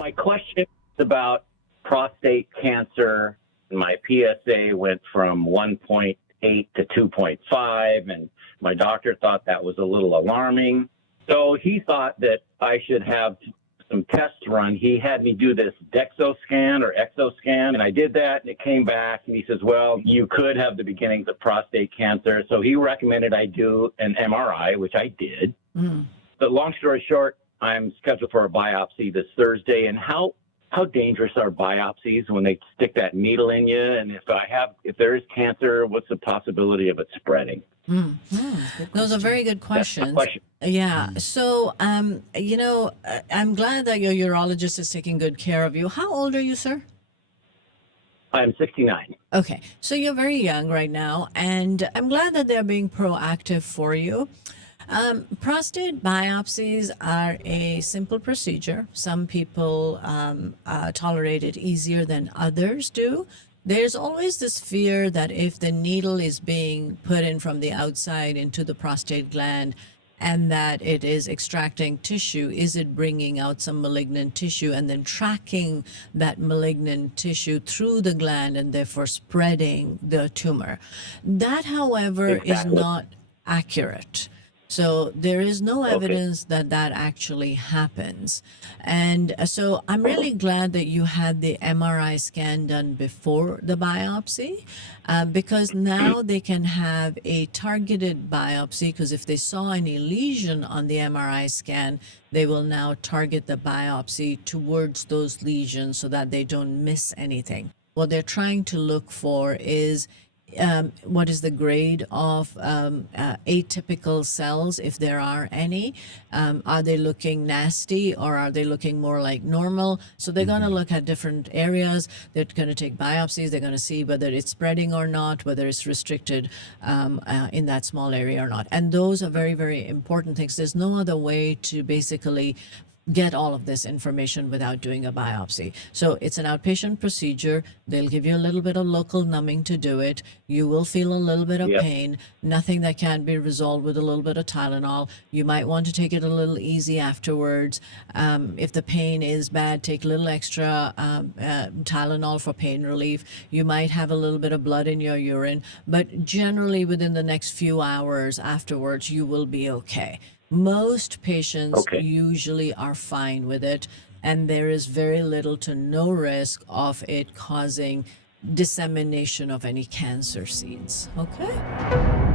My question is about prostate cancer. My PSA went from 1.8 to 2.5, and my doctor thought that was a little alarming. So he thought that I should have some tests run. He had me do this DEXO scan or EXO scan, and I did that, and it came back, and he says, well, you could have the beginnings of prostate cancer. So he recommended I do an MRI, which I did. But long story short, I'm scheduled for a biopsy this Thursday. And how dangerous are biopsies when they stick that needle in you? And if there is cancer, what's the possibility of it spreading? Those are very good questions. Question. Yeah. So, I'm glad that your urologist is taking good care of you. How old are you, sir? I'm 69. Okay. So you're very young right now, and I'm glad that they're being proactive for you. Prostate biopsies are a simple procedure. Some people tolerate it easier than others do. There's always this fear that if the needle is being put in from the outside into the prostate gland and that it is extracting tissue, is it bringing out some malignant tissue and then tracking that malignant tissue through the gland and therefore spreading the tumor? That, however, is not accurate. So there is no evidence that that actually happens. And so I'm really glad that you had the MRI scan done before the biopsy, because now they can have a targeted biopsy, because if they saw any lesion on the MRI scan, they will now target the biopsy towards those lesions so that they don't miss anything. What they're trying to look for is what is the grade of atypical cells, if there are any? Are they looking nasty or are they looking more like normal? So they're going to look at different areas. They're going to take biopsies. They're going to see whether it's spreading or not, whether it's restricted in that small area or not. And those are very, very important things. There's no other way to basically get all of this information without doing a biopsy. So it's an outpatient procedure. They'll give you a little bit of local numbing to do it. You will feel a little bit of pain, nothing that can't be resolved with a little bit of Tylenol. You might want to take it a little easy afterwards. If the pain is bad, take a little extra Tylenol for pain relief. You might have a little bit of blood in your urine, but generally within the next few hours afterwards, you will be okay. Most patients usually are fine with it, and there is very little to no risk of it causing dissemination of any cancer seeds. Okay?